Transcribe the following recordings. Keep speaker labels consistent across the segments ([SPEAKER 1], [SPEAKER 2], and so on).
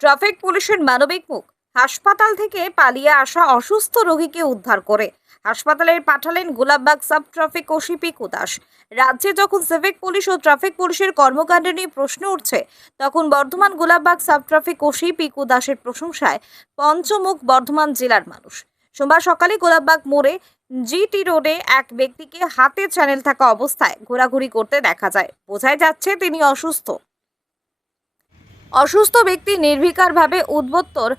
[SPEAKER 1] Traffic পুলিশের মানবিক মুখ। হাসপাতাল থেকে পালিয়ে আসা অসুস্থ রোগীকে উদ্ধার করে। হাসপাতালে পাঠালেন Golapbag sub traffic OC Piku Das. রাজ্যে যখন সিভিক পুলিশ ও ট্রাফিক পুলিশের কর্মকাণ্ড নিয়ে প্রশ্ন উঠছে, তখন Bardhaman Golapbag sub traffic OC Piku দাসের প্রশংসায় পঞ্চমুখ বর্ধমান জেলার মানুষ। সোমবার সকালে গোলাপবাগ মোড়ে জিটি রোডে এক ব্যক্তিকে হাতে চ্যানেল থাকা অবস্থায় ঘোরাঘুরি করতে দেখা যায়। বোঝাই যাচ্ছে তিনি অসুস্থ। অসুস্থ ব্যক্তি নির্বিকারভাবে উদ্বত্তর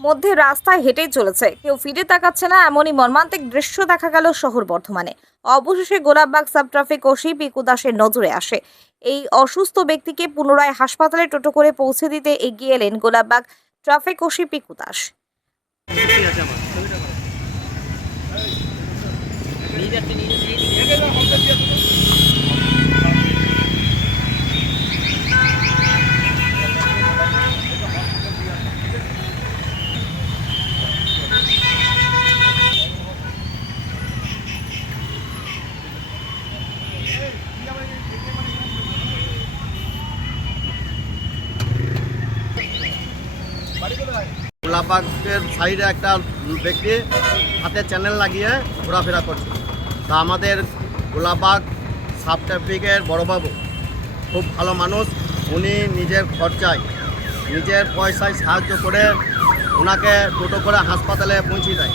[SPEAKER 1] মধ্যে রাস্তায় হেঁটেই চলেছে কেউ ফিরে তাকাচ্ছে না এমনই মর্মান্তিক দৃশ্য দেখা গেল শহর বর্ধমানে অবশেষে Golapbag sub traffic OC Piku দাসের নজরে আসে এই অসুস্থ ব্যক্তিকে পুনরায় হাসপাতালে টোটো করে পৌঁছে দিতে এগিয়ে এলেন গোলাপবাগ ট্রাফিক ওসি পিকু দাস।
[SPEAKER 2] নিয়ে যাচ্ছে নিয়ে যাচ্ছে
[SPEAKER 3] গোলাপাকের সাইডে একটা ব্যক্তি হাতে চ্যানেল লাগিয়ে ঘোরাফেরা করছে। তা আমাদের গোলাপাক সাব ট্রাফিকের বড়বাবু খুব ভালো মানুষ উনি নিজের খরচায় নিজের পয়সায় সাহায্য করে ওনাকে টোটো করে হাসপাতালে পৌঁছে দেয়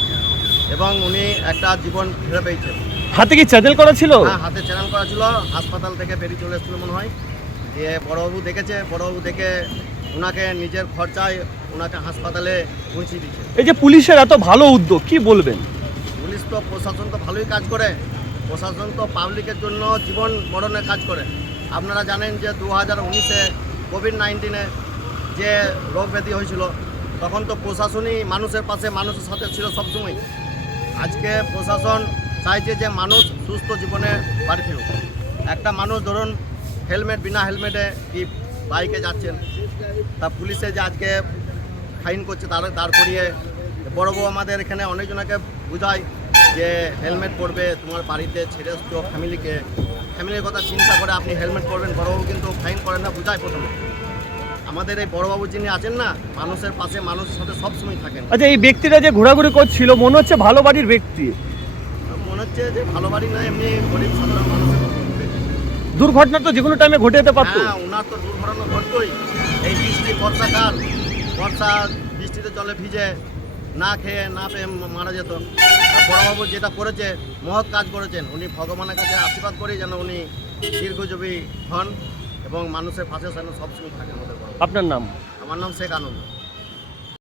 [SPEAKER 3] এবং উনি একটা জীবন ফিরে পেয়েছেন
[SPEAKER 4] হাতে কি চ্যানেল করা ছিল?
[SPEAKER 3] হ্যাঁ হাতে চ্যানেল করা ছিল। হাসপাতাল থেকে বেরিয়ে চলে এসেছিল মনে হয়। দিয়ে বড়বাবু দেখেছে বড়বাবু দেখে ওনাকে নিজের খরচায় ওনাকে হাসপাতালে পৌঁছে দিচ্ছে
[SPEAKER 4] এই যে পুলিশের এত ভালো উদ্যোগ কি বলবেন?
[SPEAKER 3] পুলিশ তো প্রশাসন তো ভালোই কাজ করে। প্রশাসন তো পাবলিকের জন্য জীবন মরণের কাজ করে। আপনারা জানেন যে দু হাজার উনিশে কোভিড নাইন্টিনে যে রোগ ব্যাধি হয়েছিল তখন তো প্রশাসনই মানুষের পাশে মানুষের সাথে ছিল সবসময়। আজকে প্রশাসন চাইছে যে মানুষ সুস্থ জীবনে বাড়ি ফিরুক। একটা মানুষ ধরুন হেলমেট বিনা হেলমেটে কি বাইকে যাচ্ছেন। তা পুলিশে যে আজকে ফাইন করছে তার দাঁড় করিয়ে বড় বউ আমাদের এখানে অনেকজনকে বোঝায় যে হেলমেট পরবে তোমার বাড়িতে ছেড়ে এসছো ফ্যামিলিকে ফ্যামিলির কথা চিন্তা করে আপনি হেলমেট পরবেন বড়বাবু কিন্তু ফাইন করেন না বোঝায় প্রথমে। আমাদের এই বড়বাবু যিনি আছেন না মানুষের পাশে মানুষের সাথে সবসময় থাকেন।
[SPEAKER 4] আচ্ছা এই ব্যক্তিরা যে ঘোরাঘুরি করছিল মনে হচ্ছে ভালো বাড়ির ব্যক্তি?
[SPEAKER 3] মনে হচ্ছে যে ভালো বাড়ি না এমনি গরিব সাধারণ মানুষের।
[SPEAKER 4] দুর্ঘটনা তো যে কোনো টাইমে ঘটে যেতে পারতো।
[SPEAKER 3] হ্যাঁ ওনার তো দুর্ঘটনা ঘটতোই। এই বৃষ্টি বর্ষাকাল বর্ষা বৃষ্টিতে জলে ভিজে না খেয়ে না পেয়ে মারা যেত। আর বড়বাবু যেটা করেছে মহৎ কাজ করেছেন। উনি ভগবানের কাছে আশীর্বাদ করে যেন উনি দীর্ঘজীবী হন এবং মানুষের পাশে যেন সবসময় থাকেন
[SPEAKER 4] আপনার নাম?
[SPEAKER 3] আমার নাম শেখ আনন্দ।